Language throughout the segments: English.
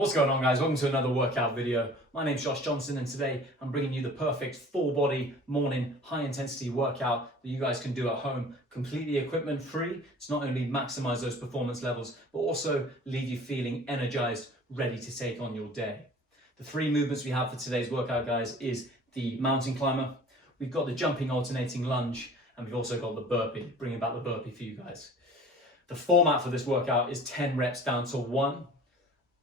What's going on, guys? Welcome to another workout video. My name's Josh Johnson and today I'm bringing you the perfect full body morning high intensity workout that you guys can do at home, completely equipment free. It's not only maximize those performance levels, but also leave you feeling energized, ready to take on your day. The three movements we have for today's workout, guys, is the mountain climber, we've got the jumping alternating lunge, and we've also got the burpee, bringing back the burpee for you guys. The format for this workout is 10 reps down to 1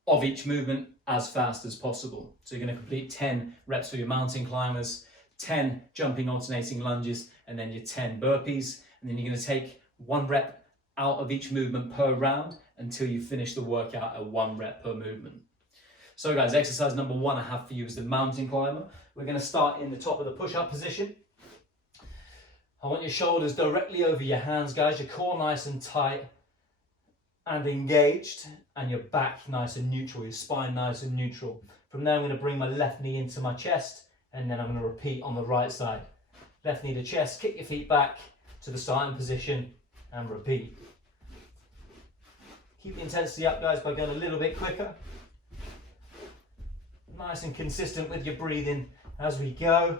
of each movement as fast as possible. So you're going to complete 10 reps for your mountain climbers, 10 jumping alternating lunges, and then your 10 burpees. And then you're going to take 1 rep out of each movement per round until you finish the workout at 1 rep per movement. So guys, exercise number 1 I have for you is the mountain climber. We're going to start in the top of the push-up position. I want your shoulders directly over your hands, guys, your core nice and tight and engaged, and your back nice and neutral, your spine nice and neutral. From there, I'm going to bring my left knee into my chest, and then I'm going to repeat on the right side. Left knee to chest, kick your feet back to the starting position, and repeat. Keep the intensity up, guys, by going a little bit quicker. Nice and consistent with your breathing as we go.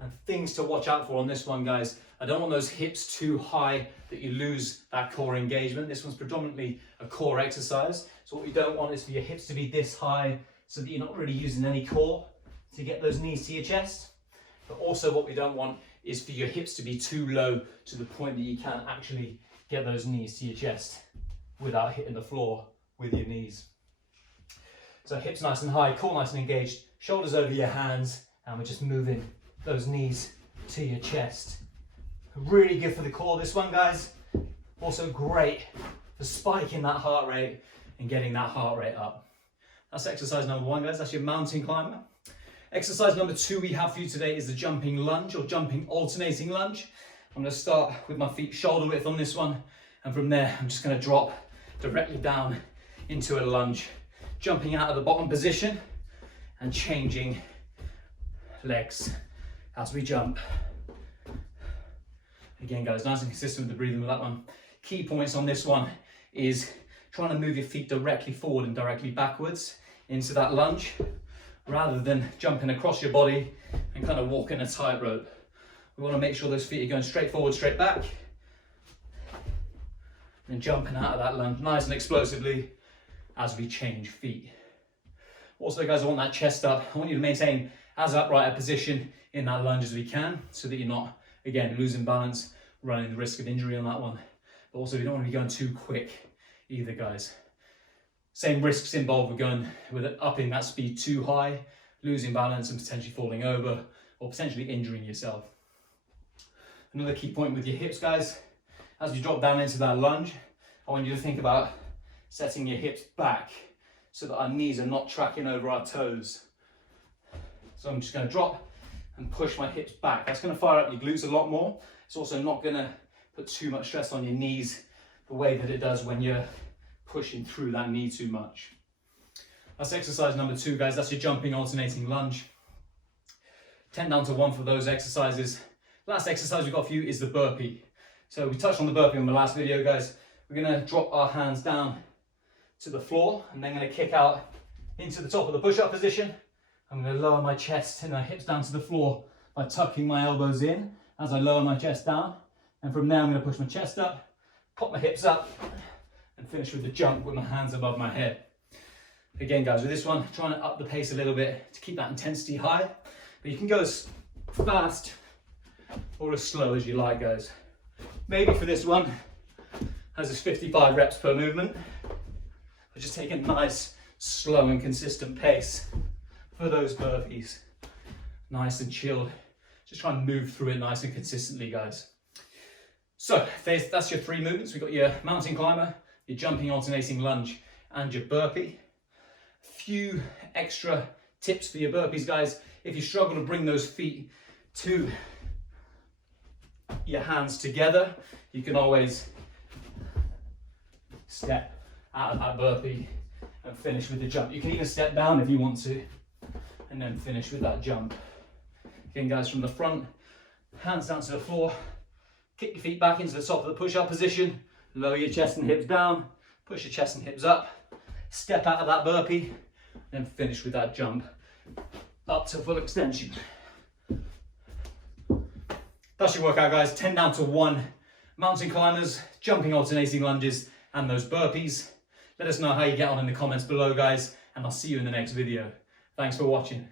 And things to watch out for on this one, guys. I don't want those hips too high that you lose that core engagement. This one's predominantly a core exercise. So what we don't want is for your hips to be this high so that you're not really using any core to get those knees to your chest. But also what we don't want is for your hips to be too low to the point that you can't actually get those knees to your chest without hitting the floor with your knees. So hips nice and high, core nice and engaged, shoulders over your hands, and we're just moving those knees to your chest. Really good for the core, this one, guys. Also great for spiking that heart rate and getting that heart rate up. That's exercise number 1, guys. That's your mountain climber. Exercise number 2 we have for you today is the jumping lunge or jumping alternating lunge. I'm going to start with my feet shoulder width on this one, and from there I'm just going to drop directly down into a lunge, jumping out of the bottom position and changing legs as we jump. Again, guys, nice and consistent with the breathing with that one. Key points on this one is trying to move your feet directly forward and directly backwards into that lunge, rather than jumping across your body and kind of walking a tightrope. We want to make sure those feet are going straight forward, straight back, and jumping out of that lunge nice and explosively as we change feet. Also, guys, I want that chest up. I want you to maintain as upright a position in that lunge as we can, so that you're not, again, losing balance, running the risk of injury on that one. But also, we don't want to be going too quick either, guys. Same risks involved with upping that speed too high, losing balance and potentially falling over or potentially injuring yourself. Another key point with your hips, guys, as you drop down into that lunge, I want you to think about setting your hips back so that our knees are not tracking over our toes. So I'm just going to drop and push my hips back. That's going to fire up your glutes a lot more. It's also not going to put too much stress on your knees the way that it does when you're pushing through that knee too much. That's exercise number 2, guys. That's your jumping alternating lunge. 10 down to 1 for those exercises. Last exercise we've got for you is the burpee. So we touched on the burpee in the last video, guys. We're going to drop our hands down to the floor and then going to kick out into the top of the push-up position. I'm going to lower my chest and my hips down to the floor by tucking my elbows in as I lower my chest down. And from there, I'm going to push my chest up, pop my hips up, and finish with the jump with my hands above my head. Again, guys, with this one, trying to up the pace a little bit to keep that intensity high. But you can go as fast or as slow as you like, guys. Maybe for this one, as it's 55 reps per movement, but just take a nice, slow and consistent pace for those burpees. Nice and chilled. Just try and move through it nice and consistently, guys. So that's your 3 movements. We've got your mountain climber, your jumping alternating lunge, and your burpee. A few extra tips for your burpees, guys. If you struggle to bring those feet to your hands together, you can always step out of that burpee and finish with the jump. You can even step down if you want to, and then finish with that jump. Again, guys, from the front, hands down to the floor, kick your feet back into the top of the push-up position, lower your chest and hips down, push your chest and hips up, step out of that burpee, then finish with that jump up to full extension. That's your workout, guys. 10 down to 1 mountain climbers, jumping alternating lunges, and those burpees. Let us know how you get on in the comments below, guys, and I'll see you in the next video. Thanks for watching.